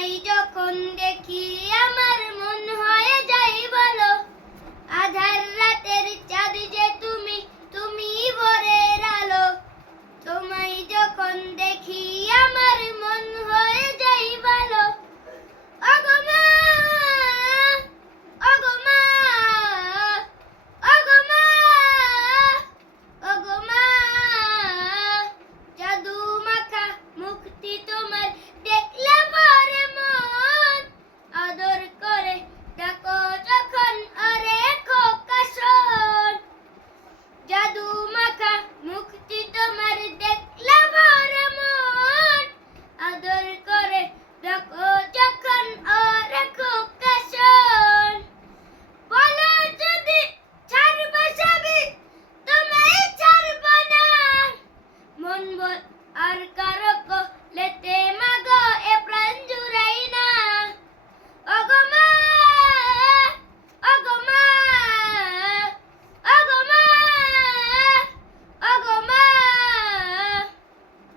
তোমায় যখন দেখি আমার